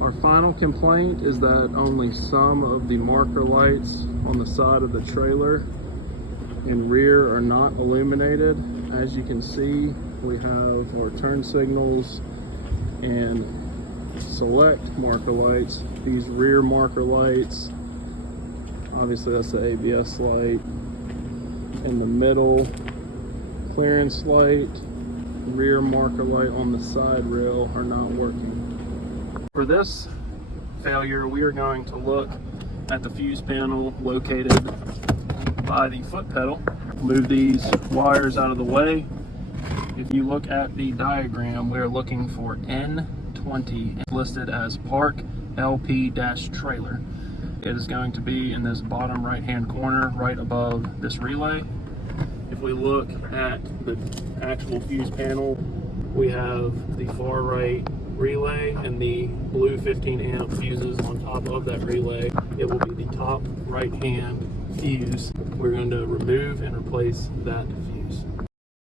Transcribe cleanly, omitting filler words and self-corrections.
Our final complaint is that only some of the marker lights on the side of the trailer and rear are not illuminated. As you can see, we have our turn signals and select marker lights. These rear marker lights, obviously that's the ABS light. In the middle, clearance light, rear marker light on the side rail are not working. For this failure, we are going to look at the fuse panel located by the foot pedal. Move these wires out of the way. If you look at the diagram, we're looking for N20, listed as Park LP-trailer. It is going to be in this bottom right hand corner right above this relay. If we look at the actual fuse panel, we have the far right relay and the blue 15 amp fuses on top of that relay. It will be the top right hand fuse. We're going to remove and replace that fuse.